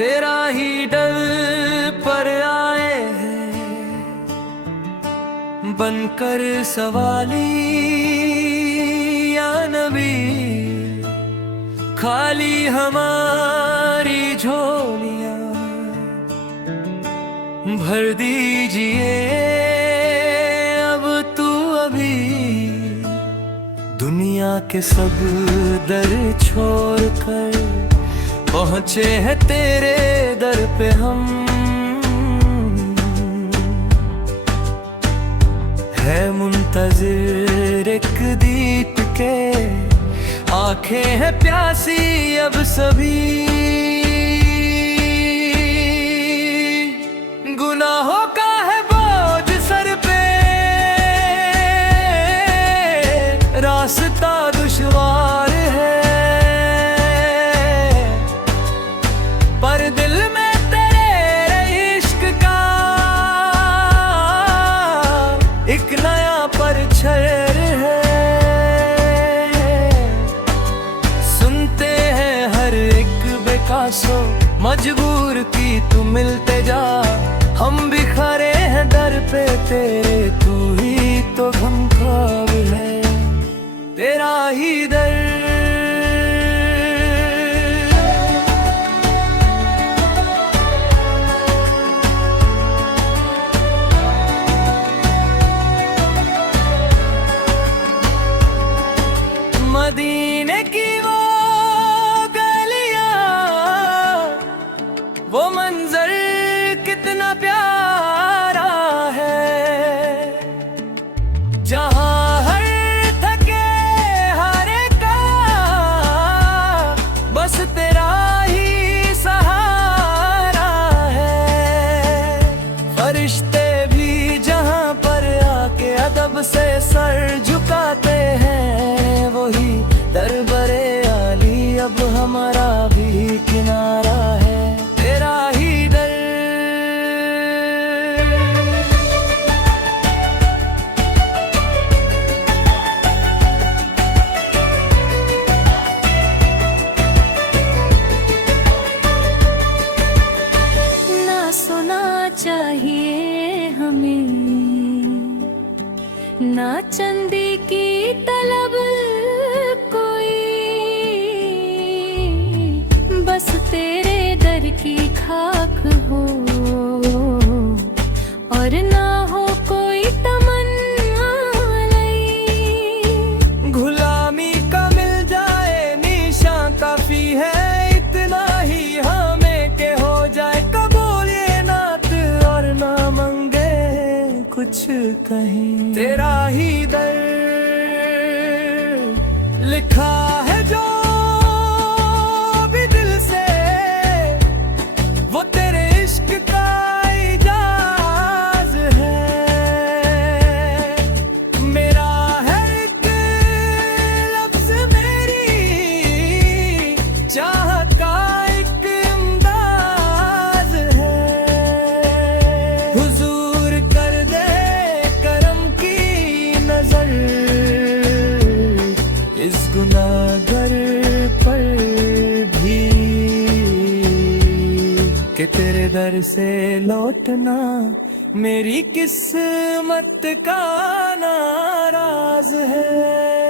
तेरा ही डर पर आए हैं बनकर सवाली या नबी। खाली हमारी झोलियां भर दीजिए अब तू अभी। दुनिया के सब दर छोड़कर पहुँचे हैं तेरे दर पे हम। है मुंतज़िर एक दीप के, आंखें हैं प्यासी अब सभी। गुनाहों का है बोझ सर पे, रास्ता दुश्वार है, पर दिल में तेरे इश्क का एक नया परचर है। सुनते हैं हर एक बेकासो मजबूर की तू मिलते जा। हम भी खड़े हैं दर पे तेरे, तू ही तो गमख्वार है, तेरा ही दर। मदीने की वो गलियां, वो मंजर कितना प्यारा है, जहां हर थके हारे का बस तेरा ही सहारा है। फरिश्ते भी जहां पर आके अदब से सर झुकाते हैं, वही दरबारे आली अब हमारा भी किनारा है, तेरा ही दर। ना सुना चाहिए हमें, ना चंदी की तलब कोई, बस तेरे दर की खाक हो और ना हो कोई तमन्ना नई। गुलामी का मिल जाए निशान काफी है, इतना ही हमें के हो जाए कबूल ये नात और ना मंगे कुछ कहीं, तेरा ही दर। लिखा है जो भी दिल से वो तेरे इश्क का इजाज़ है। मेरा हर एक लफ्ज़ मेरी चाहत का एक अंदाज़ है। हुजूर कर दे करम की नजर इस गुनाहगार पर भी, कि तेरे दर से लौटना मेरी किस्मत का नाराज है।